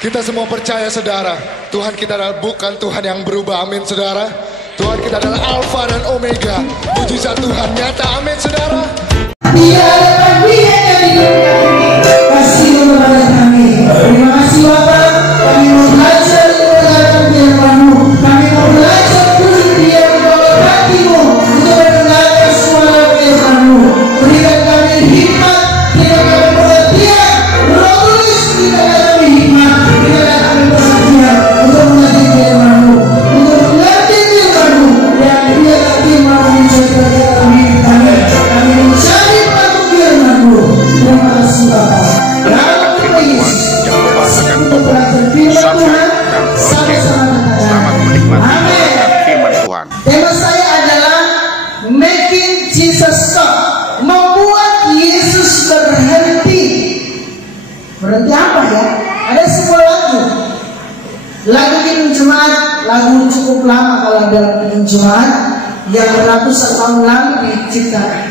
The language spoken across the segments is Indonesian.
Kita semua percaya saudara, Tuhan kita adalah bukan Tuhan yang berubah, amin saudara. Tuhan kita adalah Alfa dan Omega. Mujizat Tuhan nyata, amin saudara. Dia yang di dunia ini, kasih kepada kami. Terima kasih Bapak, kami mau belajar mendengarkan firman-Mu. Kami mau belajar duduk diam di bawah kaki-Mu untuk mendengarkan suara firman-Mu. Berikan kami hikmat, berikan kami pengertian. Roh Kudus, berikan kami hikmat, berikan kami pengertian untuk mengerti firman-Mu, untuk mengerti firman-Mu, dan biarlah firman-Mu menjadi kami. Kami mencari pelaku firman-Mu. Terima kasih Bapak. Selamat menikmati firman Tuhan. Tema saya adalah Making Jesus Stop, membuat Yesus berhenti. Berhenti apa ya? Ada sebuah lagu Kidung Jemaat, lagu cukup lama kalau dalam Kidung Jemaat yang ratusan tahun lalu diciptakan.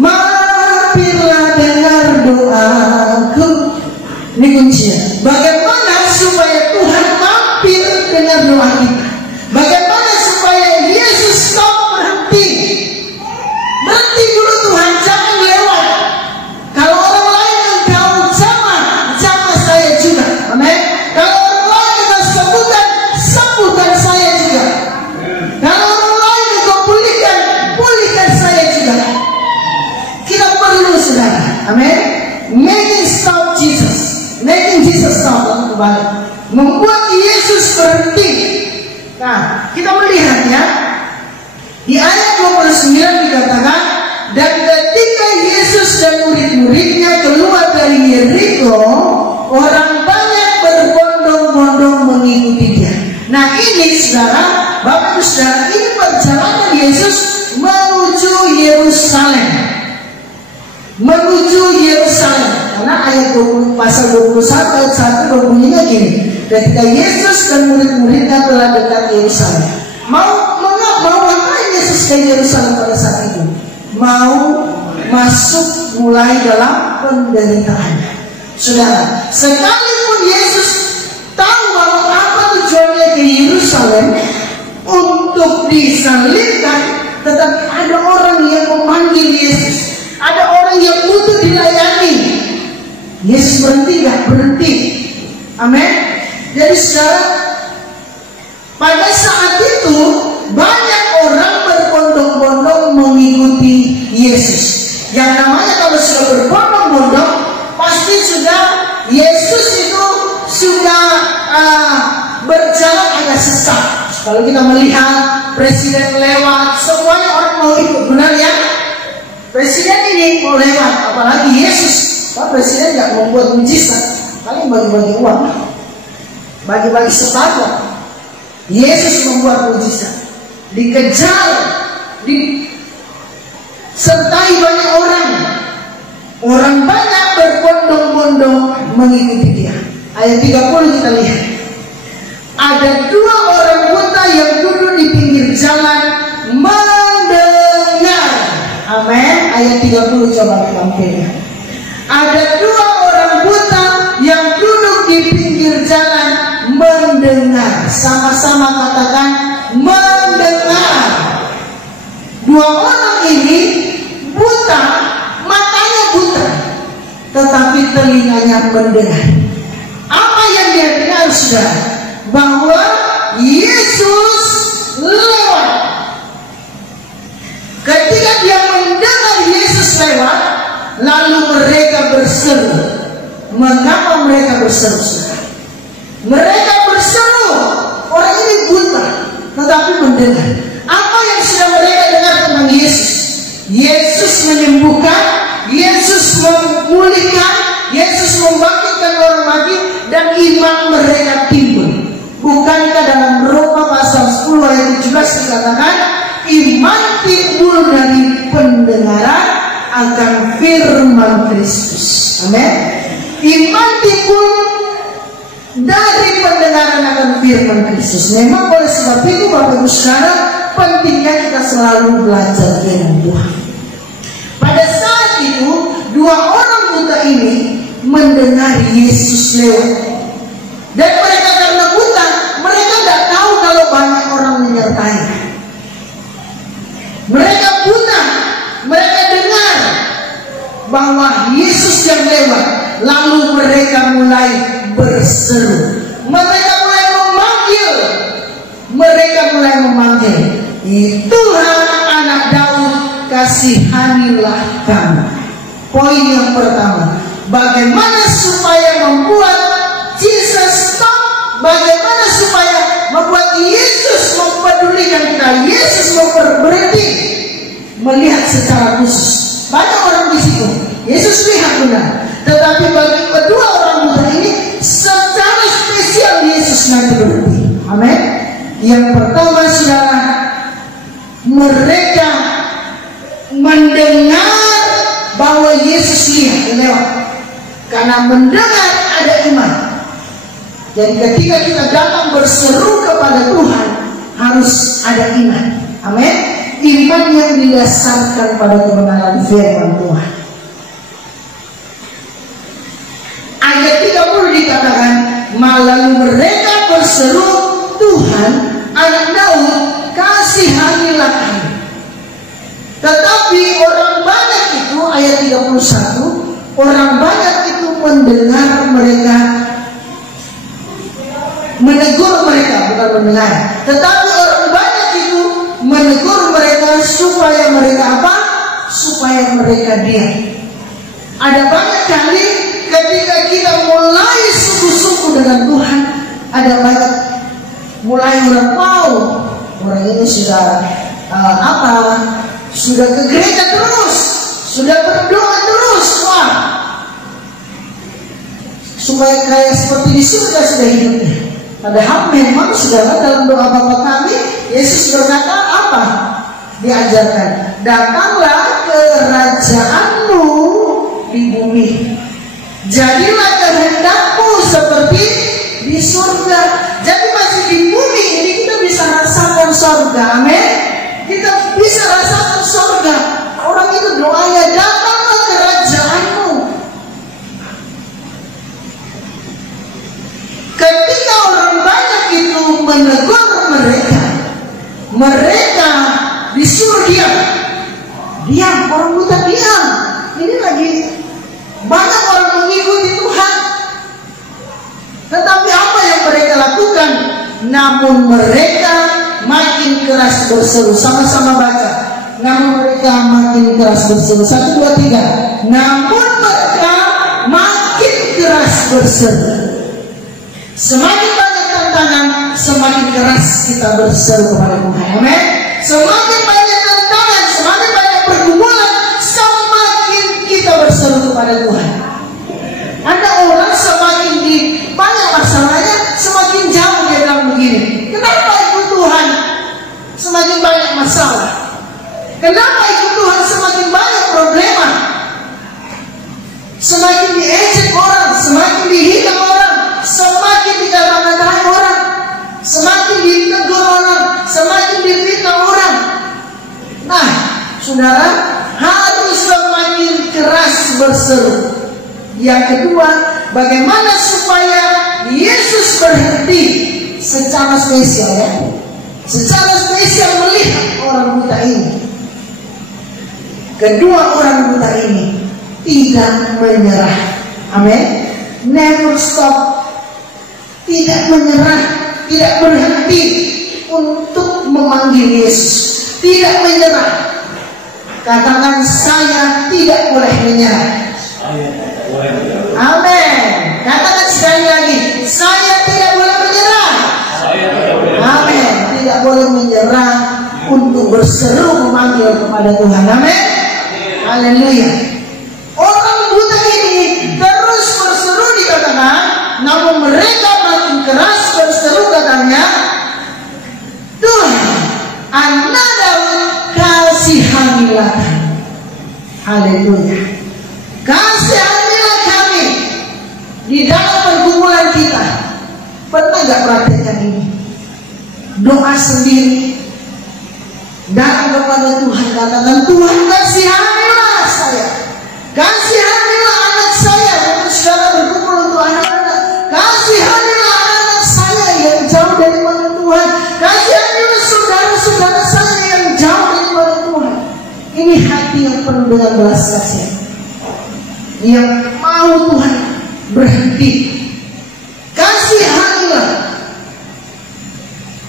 Mampirlah dengar doaku. Ini kuncinya. Bagaimana supaya Tuhan mampir dengar doa kita? Bagaimana supaya Yesus stop, berhenti? Berhenti dulu Tuhan, jangan lewat. Kalau orang lain engkau jamah saya juga. Amin. Kalau orang lain engkau sembuhkan saya juga. Kalau orang lain engkau pulihkan saya juga. Kita perlu saudara. Amin. Making stop Jesus. Making Jesus stop, kembali membuat Yesus berhenti. Nah, kita melihatnya di ayat 29 dikatakan, dan ketika Yesus dan murid-muridnya keluar dari Yeriko, orang banyak berbondong-bondong mengikuti dia. Nah ini saudara, Bapak Ibu saudara, ini perjalanan Yesus menuju Yerusalem. Karena ayat 20, pasal 21 ayat 1 berbunyinya gini, ketika Yesus dan murid-muridnya telah dekat Yerusalem. Mau ngapain Yesus ke Yerusalem pada saat itu? Mau masuk mulai dalam penderitaan. Saudara, sekalipun Yesus tahu bahwa apa tujuannya ke Yerusalem untuk disalibkan, tetapi ada orang yang memanggil Yesus. Ada orang yang butuh dilayani. Yesus berhenti gak? Berhenti. Amin. Jadi saudara, pada saat itu banyak orang berbondong-bondong mengikuti Yesus. Yang namanya kalau sudah berbondong-bondong, pasti sudah Yesus itu sudah berjalan agak sesat. Kalau kita melihat presiden lewat, semuanya orang mau ikut, benar ya? Presiden ini mau lewat, apalagi Yesus. Pak presiden nggak membuat mujizat, paling bagi-bagi uang, bagi-bagi setara. Yesus membuat mujizat, dikejar, disertai banyak orang. Orang banyak berbondong-bondong mengikuti dia. Ayat 30 kita lihat. Ada dua orang buta yang duduk di pinggir jalan mendengar. Amin. Ayat 30 coba kita ambil. Ada dua orang buta yang duduk di pinggir jalan mendengar. Sama-sama katakan mendengar. Dua orang ini buta, matanya buta, tetapi telinganya mendengar. Apa yang dia dengar saudara? Bahwa Yesus lewat. Ketika dia mendengar Yesus lewat, lalu mereka berseru. Mengapa mereka berseru? Mereka berseru. Orang ini buta, tetapi mendengar. Apa yang sudah mereka dengar tentang Yesus? Yesus menyembuhkan, Yesus memulihkan, Yesus membangkitkan orang mati, dan iman mereka timbul. Bukankah dalam Roma pasal 10 ayat 17 dikatakan, iman timbul dari pendengaran akan firman Kristus. Amin. Iman timbul dari pendengaran akan firman Kristus. Memang oleh sebab itu Bapak Ibu Saudara, pentingnya kita selalu belajar firman Tuhan. Pada saat itu dua orang buta ini mendengar Yesus lewat, dan Lalu mereka mulai berseru. Mereka mulai memanggil. Mereka mulai memanggil. Tuhan anak Daud, kasihanilah kami. Poin yang pertama, bagaimana supaya membuat Jesus stop? Bagaimana supaya membuat Yesus mempedulikan kita? Yesus berhenti melihat secara khusus. Banyak orang di situ, Yesus lihat benar. Tetapi bagi kedua orang muda ini, secara spesial Yesus nanti berhenti. Amin. Yang pertama, saudara, mereka mendengar bahwa Yesus lihat lewat. Karena mendengar ada iman. Jadi ketika kita datang berseru kepada Tuhan, harus ada iman. Amin. Iman yang didasarkan pada kebenaran firman Tuhan. Ayat 30 dikatakan, lalu mereka berseru, Tuhan anak Daud, kasihanilah kami. Tetapi orang banyak itu, ayat 31, orang banyak itu mendengar mereka, menegur mereka, bukan mendengar. Tetapi orang banyak itu menegur mereka supaya mereka apa? Supaya mereka diam. Ada banyak kali ketika kita mulai sungguh-sungguh dengan Tuhan, ada banyak mulai orang mau, orang ini sudah sudah ke gereja terus, sudah berdoa terus, wah, supaya kayak seperti di surga sudah hidupnya. Padahal memang saudara, dalam doa Bapa kami, Yesus berkata apa? Diajarkan, datanglah kerajaanmu di bumi, jadilah kehendakmu seperti di surga. Jadi masih di bumi ini kita bisa rasakan surga. Amin. Kita bisa rasakan surga. Orang itu doanya, datanglah kerajaanmu. Ketika orang banyak itu menegur mereka disuruh diam. Diam, orang buta diam. Ini lagi banyak orang mengikuti Tuhan. Tetapi apa yang mereka lakukan? Namun mereka makin keras berseru. Sama-sama baca. Namun mereka makin keras berseru. 1, 2, 3. Namun mereka makin keras berseru. Semakin banyak tantangan, semakin keras kita berseru kepada Tuhan. Amin. Semakin banyak tantangan, semakin banyak pergumulan, semakin kita berseru kepada Tuhan. Ada orang semakin di banyak masalahnya, semakin jauh dia bilang begini, kenapa ikut Tuhan semakin banyak masalah? Kenapa ikut Tuhan semakin banyak problema? Semakin diejek orang, semakin dihina orang, semakin dikata-katai orang, semakin ditegur orang, semakin difitnah orang. Nah, saudara, harus semakin keras berseru. Yang kedua, bagaimana supaya Yesus berhenti secara spesial, ya? Secara spesial melihat orang buta ini. Kedua orang buta ini tidak menyerah. Amin. Never stop. Tidak menyerah, tidak berhenti untuk memanggil Yesus. Tidak menyerah. Katakan, saya tidak boleh menyerah. Amin. Katakan sekali lagi, saya tidak boleh menyerah. Amin. Tidak boleh menyerah untuk berseru memanggil kepada Tuhan. Amin. Haleluya. Orang buta ini terus berseru dikatakan, namun mereka makin keras berseru katanya, Tuhan anak Daud, kasihanilah kami. Haleluya. Kasihanilah kami di dalam pergumulan kita. Pernah gak perhatikan ini? Doa sendiri, datang kepada Tuhan, katakan, Tuhan kasihanilah saya, kasihanilah anak saya. Untuk saudara berkumpul untuk anak-anak, kasihanilah anak saya yang jauh daripada Tuhan, kasihanilah saudara-saudara saya yang jauh daripada Tuhan. Ini hati yang penuh dengan belas kasihan, yang mau Tuhan berhenti. Kasihanilah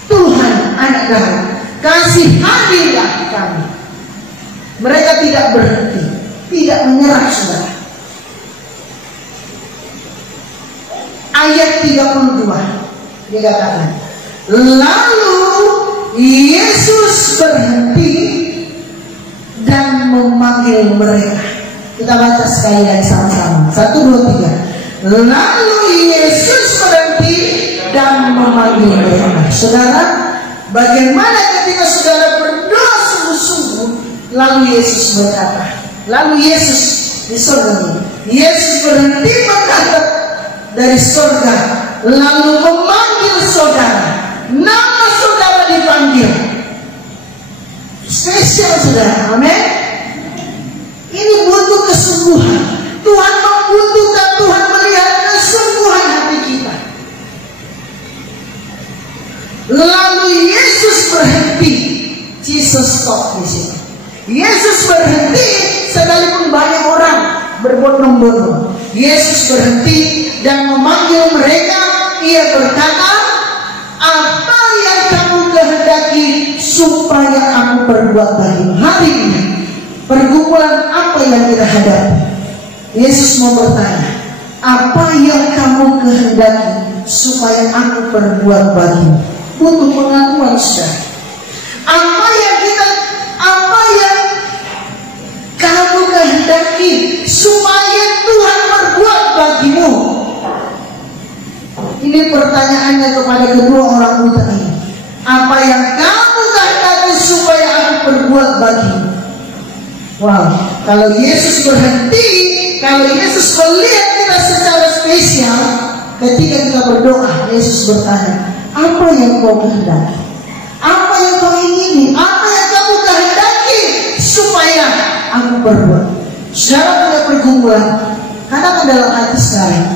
Tuhan anak Daud, kasihanilah kami. Mereka tidak berhenti, tidak menyerah, saudara. Ayat 32 dikatakan, lalu Yesus berhenti dan memanggil mereka. Kita baca sekali lagi sama-sama. 1, 2, 3. Lalu Yesus berhenti dan memanggil mereka. Saudara, bagaimana ketika saudara berdoa sungguh-sungguh, lalu Yesus berkata, lalu Yesus di surga, Yesus berhenti menghadap dari surga, lalu memanggil saudara. Nama saudara dipanggil. Spesial, saudara. Amin. Ini butuh kesungguhan. Tuhan membutuhkan, Tuhan melihat kesungguhan hati kita. Lalu Yesus berhenti. Jesus stop di sini. Yesus berhenti sekalipun banyak orang berbondong-bondong. Yesus berhenti dan memanggil mereka. Ia berkata, apa yang kamu kehendaki supaya aku perbuat bagimu? Hari ini pergumulan apa yang kita hadapi? Yesus mau bertanya, apa yang kamu kehendaki supaya aku perbuat bagimu? Butuh pengakuan, saudara. Apa yang kamu kehendaki supaya Tuhan perbuat bagimu? Ini pertanyaannya kepada kedua orang buta ini. Apa yang kamu kehendaki supaya aku perbuat bagimu? Wow, kalau Yesus berhenti, kalau Yesus melihat kita secara spesial, ketika kita berdoa, Yesus bertanya, apa yang kau kehendaki? Apa yang kau ingini? Apa yang kamu kehendaki supaya aku berbuat? Saudara punya pergumulan, katakan dalam hati sekarang,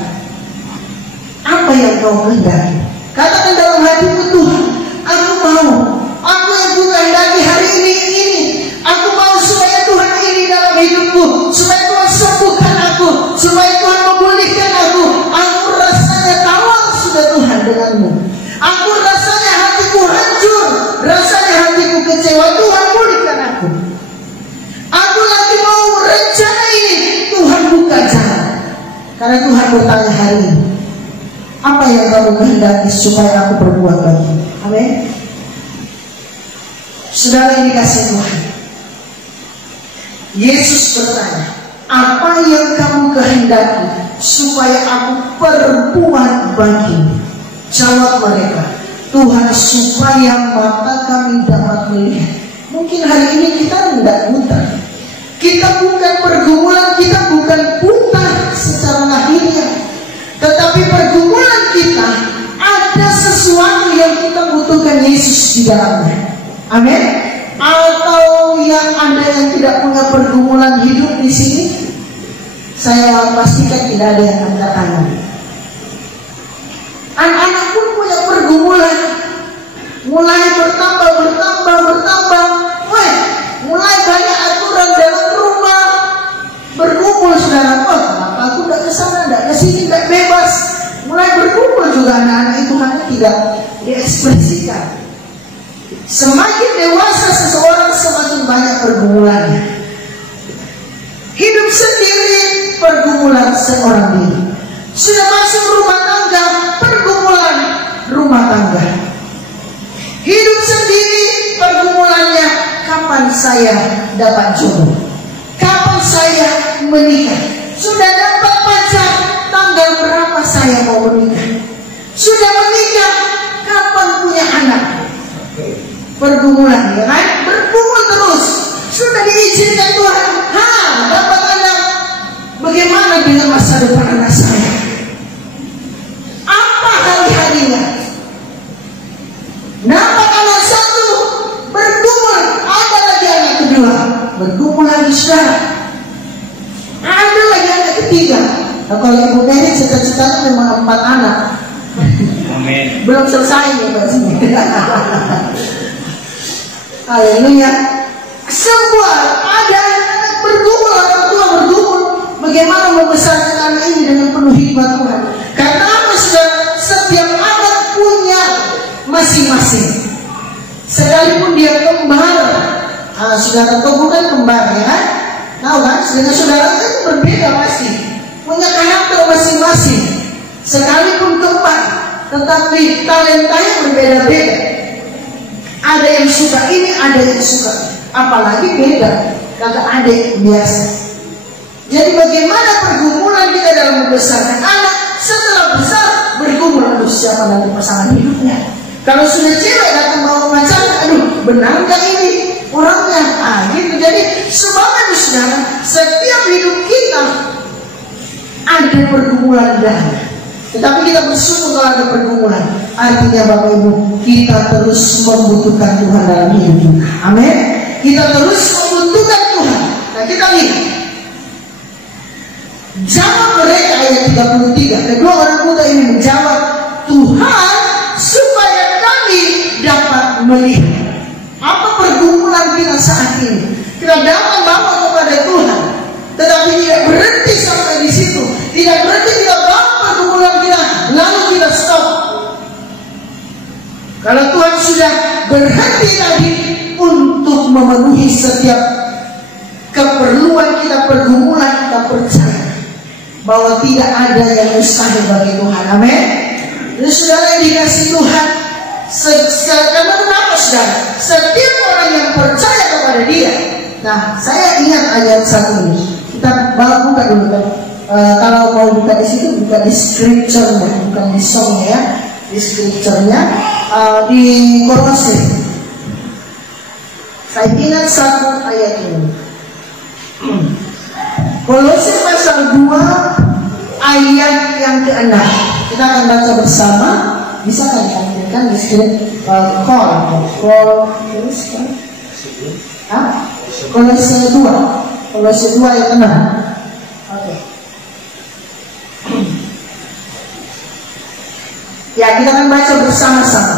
apa yang kau kehendaki? Katakan dalam hatimu, Tuhan, aku mau, aku yang ku kehendaki hari ini. Aku mau supaya Tuhan ini dalam hidupku, supaya Tuhan sembuhkan aku, supaya Tuhan memulihkan aku. Aku rasanya tawar sudah Tuhan denganmu. Aku rasanya hatiku hancur, rasanya hatiku kecewa. Tuhan pulihkan aku. Aku lagi mau rencana ini, Tuhan buka jalan. Karena Tuhan bertanya hari ini, apa yang kamu kehendaki supaya aku berbuat bagimu? Amin. Saudara ini kasih Tuhan. Yesus bertanya, apa yang kamu kehendaki supaya aku perbuat bagimu? Jawab mereka, Tuhan, supaya mata kami dapat melihat. Mungkin hari ini kita tidak buta. Kita bukan pergumulan, kita bukan buta secara lahiriah. Tetapi pergumulan kita ada sesuatu yang kita butuhkan Yesus di dalamnya. Amin. Atau yang Anda yang tidak punya pergumulan hidup di sini, saya pastikan tidak ada yang Anda tangani. Anak-anak pun punya pergumulan, mulai bertambah. Mulai banyak aturan dalam rumah, berkumpul, saudara. Oh, kenapa aku tidak ke sana, tidak ke sini, tidak bebas. Mulai berkumpul juga anak-anak itu hanya tidak diekspresikan. Semakin dewasa seseorang, semakin banyak pergumulannya. Hidup sendiri, pergumulan seorang diri. Sudah masuk rumah tangga, pergumulan rumah tangga. Hidup sendiri, pergumulannya, kapan saya dapat jodoh? Kapan saya menikah? Sudah dapat pacar, tanggal berapa saya mau menikah? Sudah menikah, kapan punya anak? Pergumulan, ya kan? Bergumul terus. Sudah diizinkan Tuhan, dapat anak. Bagaimana dengan masa depan anak saya? Apa hari-harinya? Dapat anak satu, bergumul. Ada lagi anak kedua, bergumul lagi, saudara. Ada lagi anak ketiga. Nah, kalau ibu nenek cita-citanya memang 4 anak. Amin. Belum selesai ya Pak. Haleluya. Semua ada anak bergumul, orang tua bergumul. bagaimana membesarkan anak ini dengan penuh hikmat Tuhan. Karena apa, saudara? Setiap anak punya masing-masing. Sekalipun dia kembar, saudara tahu bukan kembar ya kan? Tahu kan? Dengan saudara itu berbeda pasti, punya karakter masing-masing. Sekalipun kembar, tetapi talentanya berbeda-beda. Ada yang suka ini, ada yang suka, apalagi beda kakak adik biasa. Jadi bagaimana pergumulan kita dalam membesarkan anak? Setelah besar bergumul, aduh siapa nanti pasangan hidupnya? Kalau sudah cewek datang bawa pacarnya, aduh benarkah ini orangnya? Gitu. Jadi sebabnya saudara, setiap hidup kita ada pergumulan dahsyat. Tetapi kita bersyukur kalau ada pergumulan. Artinya Bapak Ibu, kita terus membutuhkan Tuhan dalam hidup kita. Amin. Kita terus membutuhkan Tuhan. Nah kita lihat jawab mereka ayat 33. Kedua orang muda ini menjawab, Tuhan, supaya kami dapat melihat. Apa pergumulan kita saat ini? Kita datang bawa kepada Tuhan, tetapi tidak berhenti sampai di situ. Tidak berhenti kita bawa pergumulan kita, lalu kita stop. Kalau Tuhan sudah berhenti tadi untuk memenuhi setiap keperluan kita, pergumulan, kita percaya bahwa tidak ada yang mustahil bagi Tuhan. Amin. Jadi saudara yang dikasih Tuhan, karena kenapa saudara? Setiap orang yang percaya kepada Dia. Nah, saya ingat ayat 1 ini. Kita buka dulu kan. Kalau mau buka di situ, buka di scripture-nya, bukan di song ya. Di scripture-nya di Kolose. Saya ingat satu ayat ini. Kolose pasal 2 ayat yang ke-6. Kita akan baca bersama. Bisa kan ditampilkan di sini Kolose 2 ayat 6. Oke. Ya, kita akan baca bersama-sama.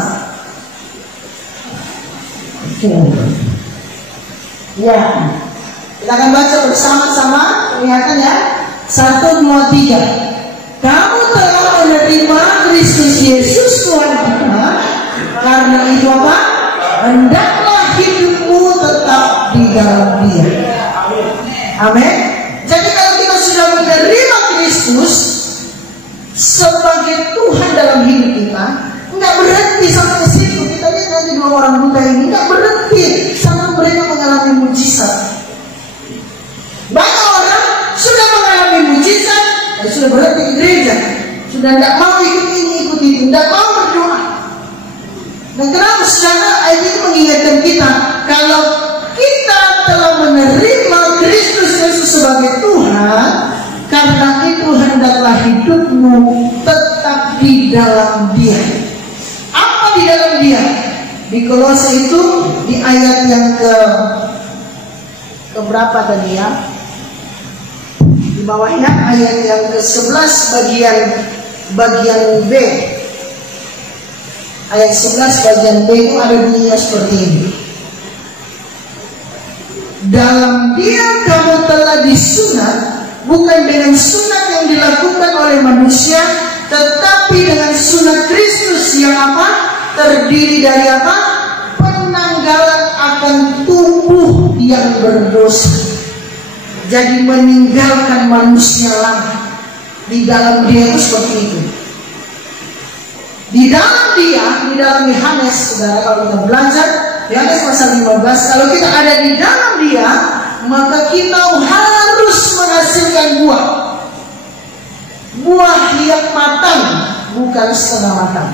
Ya, kita akan baca bersama-sama. Kelihatan ya? 1, 2, 3. Kamu telah menerima Kristus Yesus Tuhan kita. Karena itu apa? Hendaklah hidupmu tetap di dalam Dia. Amin. Jadi kalau kita sudah menerima Kristus sebagai Tuhan dalam hidup kita, nggak berhenti sampai situ. Kita lihat nanti 2 orang buta ini nggak berhenti sampai mereka mengalami mujizat. Banyak orang sudah mengalami mujizat, sudah berhenti di gereja, sudah tidak mau ikut ini, ikut itu, tidak mau berdoa. Dan kenapa saudara ayat itu mengingatkan kita kalau kita telah menerima Kristus Yesus sebagai Tuhan, karena itu hendaklah hidupmu tetap di dalam Dia. Apa di dalam Dia? Di Kolose itu di ayat yang ke berapa tadi ya? Di bawahnya ayat yang ke-11 bagian B. Ayat 11 bagian B itu ada bunyinya seperti ini. Dalam Dia kamu telah disunat, bukan dengan sunat yang dilakukan oleh manusia, tetapi dengan sunat Kristus yang apa? Terdiri dari apa? Penanggalan akan tubuh yang berdosa. Jadi meninggalkan manusia lama. Di dalam Dia itu seperti itu. Di dalam Dia, di dalam Yohanes, saudara, kalau kita belajar Yohanes pasal 15, kalau kita ada di dalam Dia, maka kita harus menghasilkan buah. Buah yang matang, bukan setengah matang.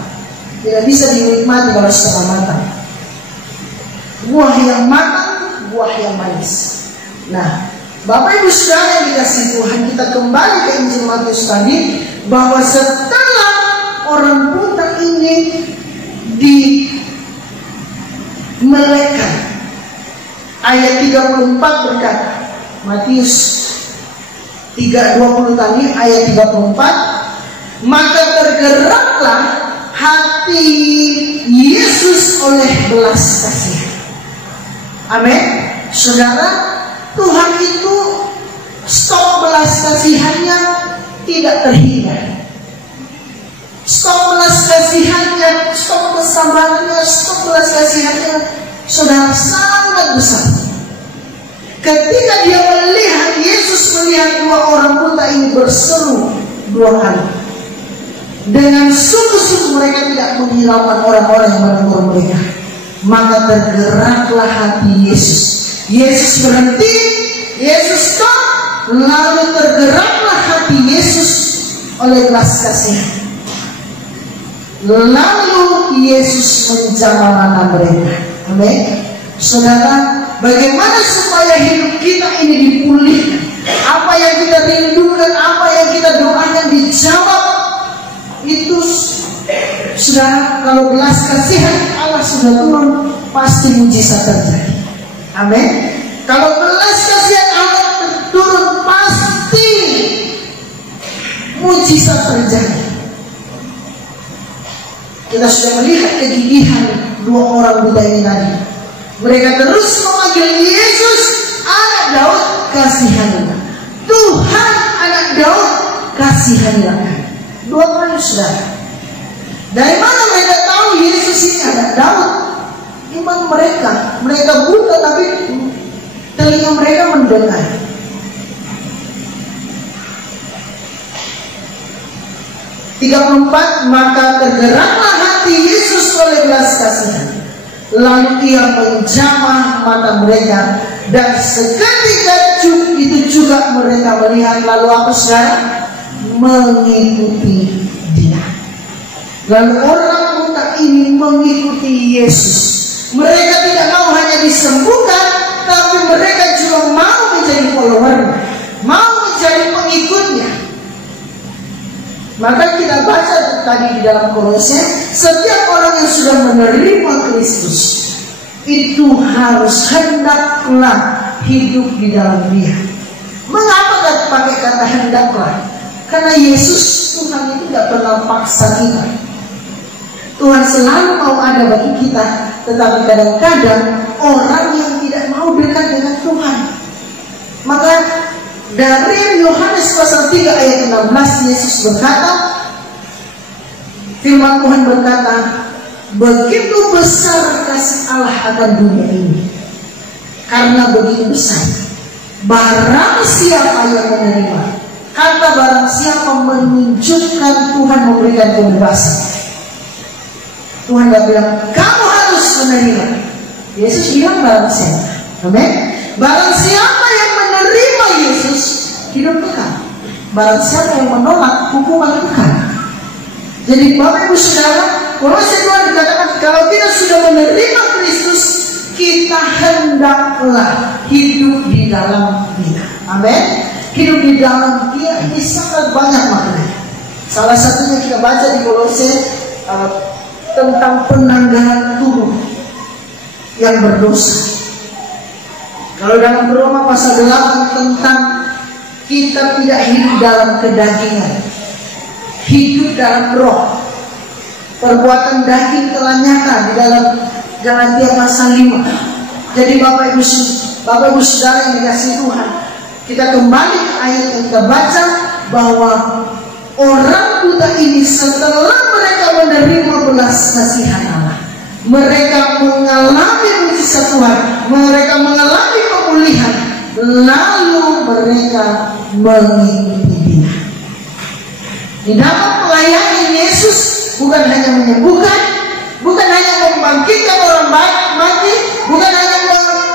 Tidak bisa dinikmati kalau setengah matang. Buah yang matang, buah yang manis. Nah, Bapak Ibu saudara yang dikasih Tuhan, kita kembali ke Injil Matius tadi, bahwa setelah orang buta ini dimelekan, ayat 34 berkata, Matius 3:20 tadi ayat 34, maka tergeraklah hati Yesus oleh belas kasihan. Amin. Saudara, Tuhan itu stok belas kasihannya tidak terhingga. Stok belas kasihannya, stok kesabarannya, stok belas kasihannya, saudara, sangat besar. Ketika dia melihat, Yesus melihat dua orang buta ini berseru 2 kali. Dengan sungguh-sungguh mereka tidak menghiraukan orang-orang yang menegur mereka. Maka tergeraklah hati Yesus. Yesus berhenti, Yesus stop, lalu tergeraklah hati Yesus oleh belas kasihan. Lalu Yesus menjamah mata mereka. Amin. Saudara, bagaimana supaya hidup kita ini dipulihkan? Apa yang kita rindukan, apa yang kita doakan dijawab, itu saudara, kalau belas kasihan Allah sudah turun, pasti mujizat terjadi. Amin. Kalau belas kasihan Allah turun, pasti mujizat terjadi. Kita sudah melihat kegigihan 2 orang buta ini tadi. Mereka terus memanggil Yesus, Anak Daud, kasihanilah. Tuhan, Anak Daud, kasihanilah. 2 kali saudara. Dari mana mereka tahu Yesus ini Anak Daud? Iman mereka buta tapi telinga mereka mendengar. Maka tergeraklah hati Yesus oleh belas kasihan. Lalu ia menjamah mata mereka, dan seketika itu juga mereka melihat. Lalu apa saudara? Mengikuti dia. Lalu orang buta ini mengikuti Yesus. Mereka tidak mau hanya disembuhkan, tapi mereka juga mau menjadi follower, mau menjadi pengikutnya. Maka kita baca tadi di dalam Kolose, setiap orang yang sudah menerima Kristus itu harus hendaklah hidup di dalam Dia. Mengapa pakai kata hendaklah? Karena Yesus, Tuhan itu tidak pernah paksa kita. Tuhan selalu mau ada bagi kita, tetapi kadang-kadang orang yang tidak mau dekat dengan Tuhan. Maka dari Yohanes pasal 3 ayat 16 Yesus berkata, firman Tuhan berkata, begitu besar kasih Allah akan dunia ini, karena begitu besar, barang siapa yang menerima, kata barang siapa menunjukkan Tuhan memberikan kebebasan. Tuhan tidak bilang kamu harus menerima. Yesus bilang barang siapa. Amin. Barang siapa yang menerima Yesus, hidup kekal. Barang siapa yang menolak, hukuman kekal. Jadi Bapak Ibu Saudara, Kolose 2 dikatakan kalau kita sudah menerima Kristus, kita hendaklah hidup di dalam Dia. Amin. Hidup di dalam Dia ini sangat banyak maknanya. Salah satunya kita baca di Kolose tentang penanggalan tubuh yang berdosa. Kalau dalam Roma pasal 8 tentang kita tidak hidup dalam kedagingan, hidup dalam roh. Perbuatan daging telah nyata di dalam Galatia pasal 5. Jadi Bapak Ibu Saudara yang dikasihi Tuhan, kita kembali ke ayat yang kita baca bahwa orang buta ini setelah mereka menerima belas kasihan Allah, mereka mengalami mujizat Tuhan, mereka mengalami pemulihan, lalu mereka mengikuti Dia. Di dalam pelayanan Yesus bukan hanya menyembuhkan, bukan hanya membangkitkan orang mati, bukan hanya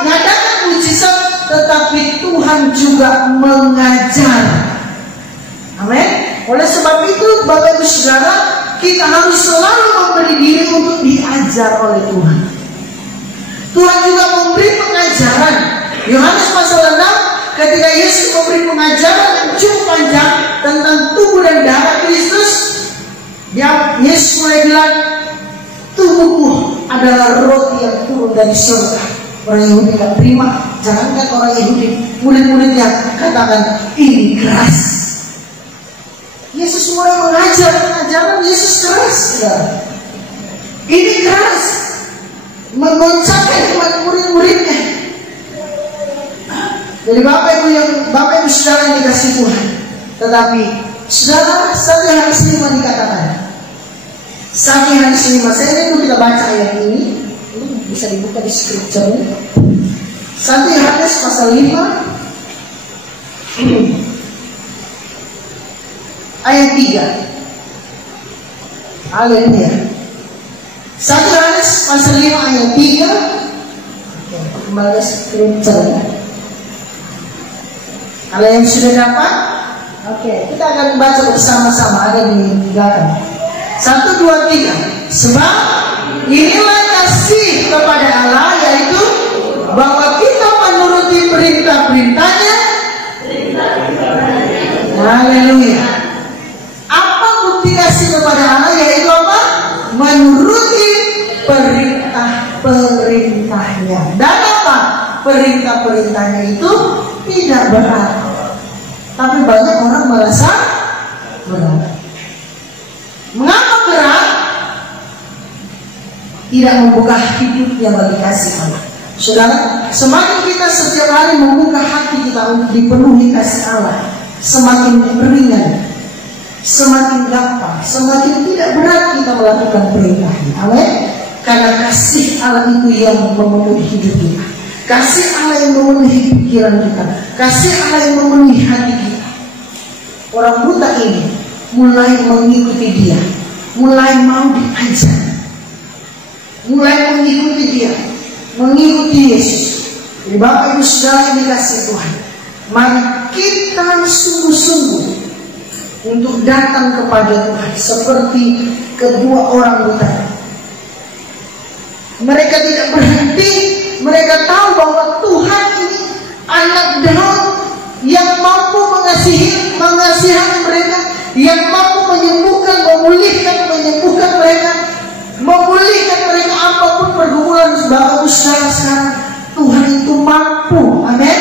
mengadakan mujizat, tetapi Tuhan juga mengajar. Amin. Oleh sebab itu Bapak Ibu Saudara, kita harus selalu memberi diri untuk diajar oleh Tuhan. Tuhan juga memberi pengajaran. Yohanes pasal 6, ketika Yesus memberi pengajaran yang cukup panjang tentang tubuh dan darah Kristus, Yesus mulai bilang, tubuhku adalah roti yang turun dari surga. Orang Yahudi tidak terima. Jangankan orang Yahudi, murid-muridnya katakan ini keras. Yesus mulai mengajar pengajaran Yesus keras. Ini keras, mengoncangkan iman murid-muridnya. Jadi Bapak Ibu saudara yang dikasih Tuhan. Tetapi saudara, satu hari kelima dikatakan. Satu hari kelima, saya ingin kita baca ayat ini. Bisa dibuka di scripture. 1 Yohanes pasal 5 ayat 3. Haleluya. 1 Yohanes pasal 5 ayat 3. Kembali scripture. Kalau yang sudah dapat, kita akan baca bersama-sama, ada di belakang. 1, 2, 3. Sebab inilah kasih kepada Allah, yaitu bahwa kita menuruti perintah-perintahnya. Haleluya. Apa bukti kasih kepada Allah? Yaitu apa? Menuruti perintah-perintahnya. Dan apa? Perintah-perintahnya itu tidak berat. Tapi banyak orang merasa berat. Mengapa berat? Tidak membuka hidupnya bagi kasih Allah. Saudara, semakin kita setiap hari membuka hati kita untuk dipenuhi kasih Allah, semakin ringan, semakin gampang, semakin tidak berat kita melakukan perintahnya. Amin. Karena kasih Allah itu yang memenuhi hidup kita, kasih Allah yang memenuhi pikiran kita, kasih Allah yang memenuhi hati kita. Orang buta ini mulai mengikuti Dia, mulai mau diajar, mulai mengikuti Dia, mengikuti Yesus. Jadi Bapak Ibu saudara yang dikasih Tuhan, mari kita sungguh-sungguh untuk datang kepada Tuhan seperti kedua orang buta. Mereka tidak berhenti, mereka tahu bahwa Tuhan ini anak Daud yang mampu mengasihani mereka, yang mampu memulihkan mereka, memulihkan mereka apapun pergumulan. Bapak saudara sekarang, Tuhan itu mampu. Amin.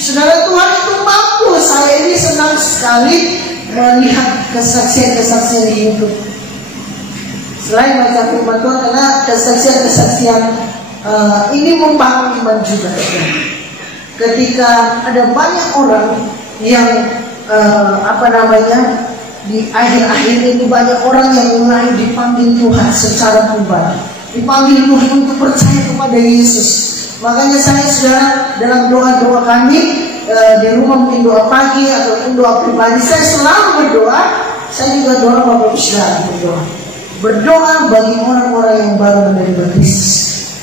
Saudara, Tuhan itu mampu. Saya ini senang sekali melihat kesaksian-kesaksian di YouTube. Selain baca firman Tuhan, karena kesaksian-kesaksian ini membangun iman juga. Ketika ada banyak orang yang di akhir-akhir ini banyak orang yang mulai dipanggil Tuhan secara pribadi, dipanggil Tuhan untuk percaya kepada Yesus. Makanya saya saudara, dalam doa-doa kami di rumah, mungkin doa pagi ataupun doa pribadi, saya selalu berdoa. Saya juga doa Bapak saudara berdoa bagi orang-orang yang baru menerima Kristus,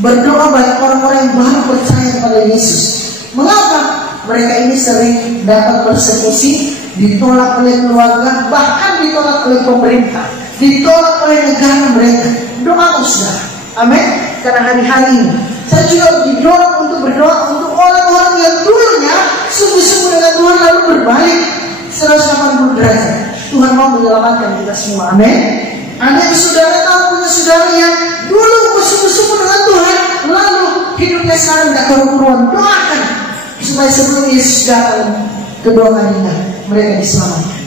berdoa bagi orang-orang yang baru percaya kepada Yesus. Mengapa? Mereka ini sering dapat persekusi, ditolak oleh keluarga, bahkan ditolak oleh pemerintah, ditolak oleh negara mereka. Doa saudara, amin. Karena hari-hari ini saya juga didorong untuk berdoa untuk orang-orang yang dulunya sungguh-sungguh dengan Tuhan lalu berbalik 180 derajat. Tuhan mau menyelamatkan kita semua, amin. Ada yang saudara tahu, punya saudara yang dulu bersungguh-sungguh dengan Tuhan, lalu hidupnya sekarang tidak karu-karuan. Doakan supaya sebelum Yesus datang kedua kalinya mereka diselamatkan.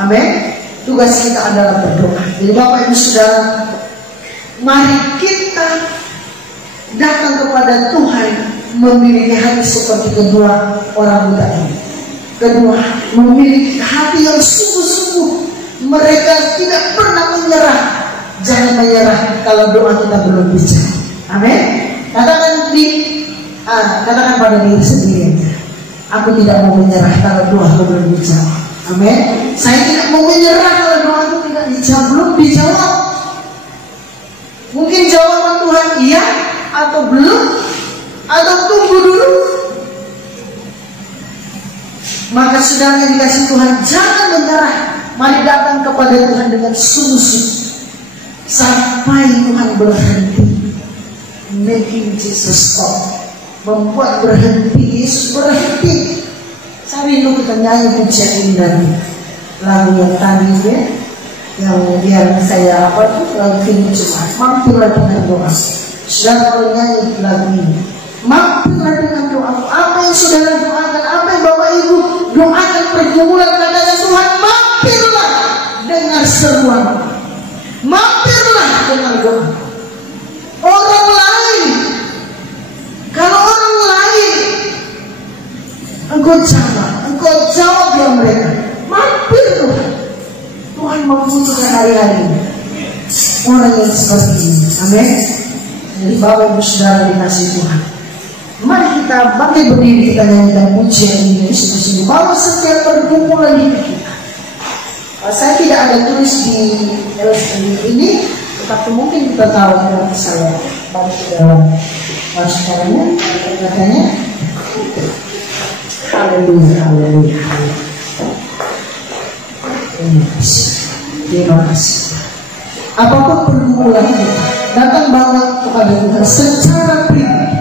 Amin. Tugas kita adalah berdoa. Jadi Bapak Ibu saudara, mari kita datang kepada Tuhan memiliki hati seperti kedua orang buta ini. Kedua, memiliki hati yang sungguh-sungguh. Mereka tidak pernah menyerah. Jangan menyerah kalau doa kita belum bicara. Amin. Katakan pada diri sendiri aja, aku tidak mau menyerah kalau doa aku belum dijawab. Amin. Saya tidak mau menyerah kalau doa aku tidak belum dijawab. Mungkin jawaban Tuhan iya atau belum, atau tunggu dulu. Maka saudara yang dikasih Tuhan, jangan menyerah. Mari datang kepada Tuhan dengan sungguh-sungguh sampai Tuhan berhenti. Making Jesus stop, membuat berhenti Yesus berhenti. Saya rindu kita nyanyi pujian ini dari lagu yang tadi ya, yang saya lagu ini cuma mampirlah dengan doa. Saudara kalau nyanyi lagu ini, mampirlah dengan doa. Apa yang saudara doakan, apa yang Bapak Ibu doakan, pergumulan katanya Tuhan, mampirlah dengan seruan, mampirlah dengan doa. Orang lain, kalau orang lain Engkau jawab ya mereka. Mampir Tuhan. Tuhan membutuhkan hari-hari ini orang yang seperti ini. Amin. Jadi Bapak Ibu Saudara dikasih Tuhan, mari kita bangkit berdiri, kita nyanyikan pujian ini sini bahwa setiap pergumulan hidup kita. Saya tidak ada tulis di ini, tetapi mungkin kita tahu yang saya baru dalam sekarangnya katanya. Haleluya, haleluya. Terima kasih. Apapun pergumulan kita, datang banget kepada Tuhan secara pribadi.